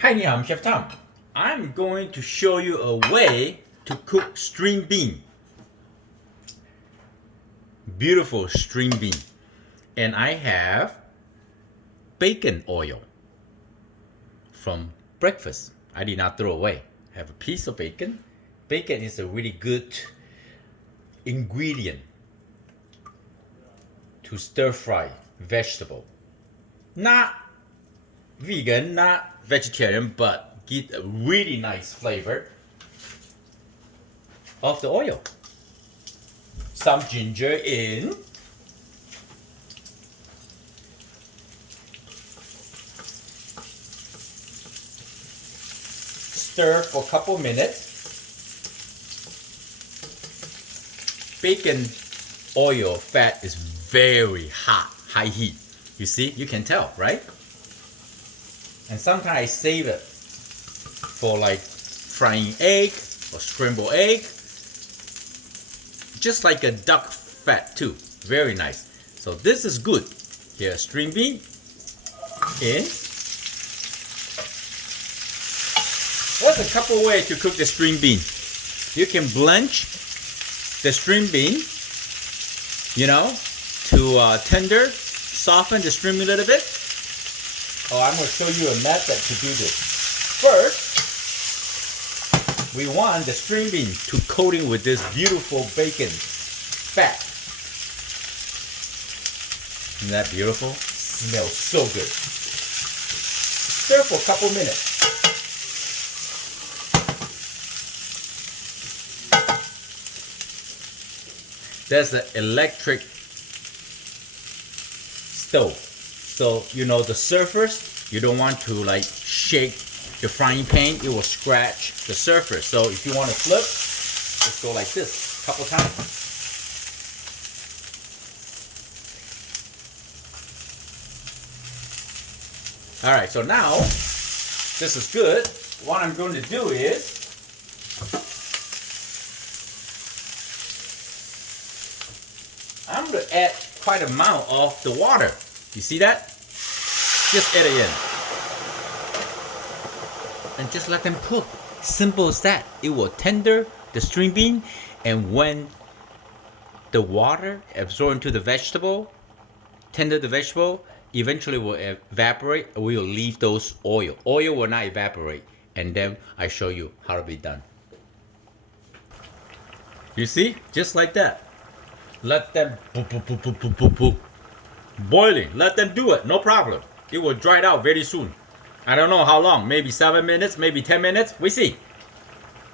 Hi, 你好, I'm Chef Tom. I'm going to show you a way to cook string bean. Beautiful string bean. And I have bacon oil from breakfast. I did not throw away. I have a piece of bacon. Bacon is a really good ingredient to stir fry vegetable. Not vegan, not vegetarian, but get a really nice flavor of the oil. Some ginger in. Stir for a couple minutes. Bacon oil fat is very hot, high heat. You see, you can tell, right? And sometimes I save it for like frying egg or scrambled egg. Just like a duck fat too. Very nice. So this is good. Here, string bean in. There's a couple ways to cook the string bean. You can blanch the string bean, to tender, soften the string bean a little bit. Oh, I'm going to show you a method to do this. First, we want the string bean to coating with this beautiful bacon fat. Isn't that beautiful? Smells so good. Stir for a couple minutes. There's an electric stove. So, the surface, you don't want to like shake the frying pan, it will scratch the surface. So if you want to flip, just go like this a couple times. Alright, so now this is good. What I'm going to do is I'm going to add quite an amount of the water. You see that? Just add it in. And just let them cook. Simple as that. It will tender the string bean, and when the water absorbs into the vegetable, tender the vegetable, eventually will evaporate. We will leave those oil. Oil will not evaporate. And then I show you how to be done. You see? Just like that. Let them boiling. Let them do it. No problem. It will dry out very soon. I don't know how long. Maybe 7 minutes, maybe 10 minutes. We see.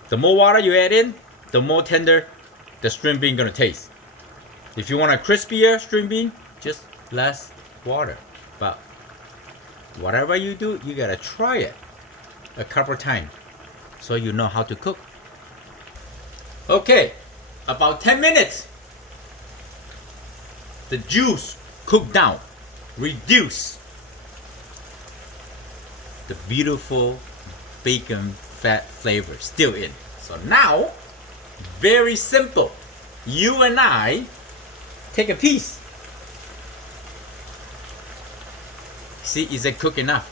The more water you add in, the more tender the string bean gonna taste. If you want a crispier string bean, just less water. But whatever you do, you gotta try it a couple times so you know how to cook. Okay, about 10 minutes. The juice cook down, reduce. The beautiful bacon fat flavor still in. So now, very simple. You and I take a piece. See, is it cooked enough?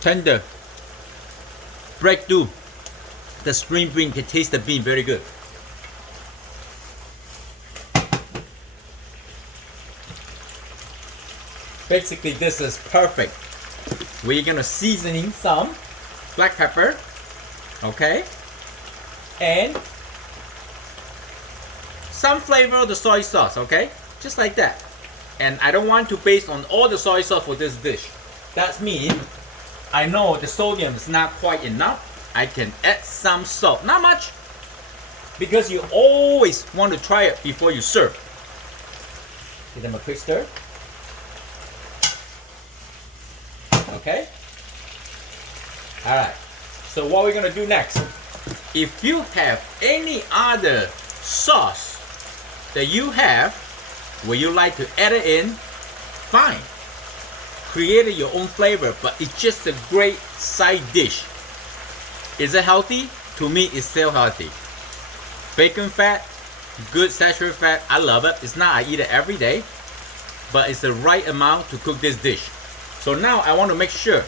Tender. Break through. The string bean can taste the bean very good. Basically, this is perfect. We're gonna seasoning some black pepper, okay, and some flavor of the soy sauce, okay, just like that. And I don't want to base on all the soy sauce for this dish. That means I know the sodium is not quite enough. I can add some salt, not much, because you always want to try it before you serve. Give them a quick stir. Okay? Alright. So what we're gonna do next, if you have any other sauce that you have where you like to add it in, fine. Create your own flavor, but it's just a great side dish. Is it healthy? To me, it's still healthy. Bacon fat, good saturated fat, I love it. It's not I eat it every day, but it's the right amount to cook this dish. So now I want to make sure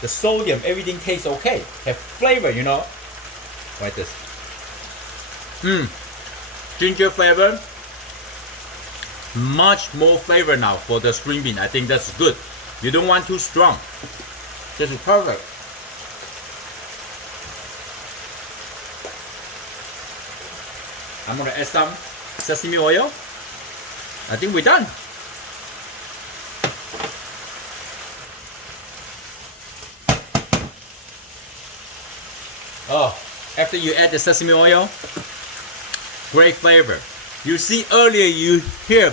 the sodium, everything tastes okay, have flavor, you know. Like this. Ginger flavor. Much more flavor now for the string bean. I think that's good. You don't want too strong. This is perfect. I'm gonna add some sesame oil. I think we're done. Oh, after you add the sesame oil, great flavor. You see earlier you hear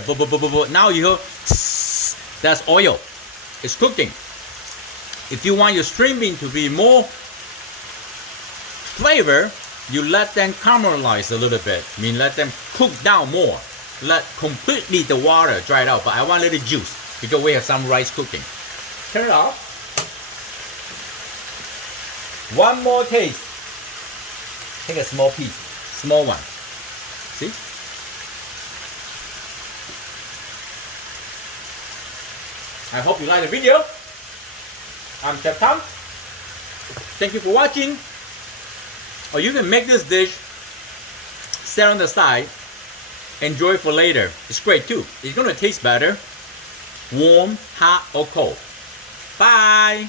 now you hear that's oil. It's cooking. If you want your string bean to be more flavor, you let them caramelize a little bit. I mean, let them cook down more. Let completely the water dry out, but I want a little juice because we have some rice cooking. Turn it off. One more taste. Take a small piece, small one. See? I hope you like the video. I'm Chef Tom. Thank you for watching. Or you can make this dish, set on the side, enjoy for later. It's great too. It's gonna taste better, warm, hot, or cold. Bye.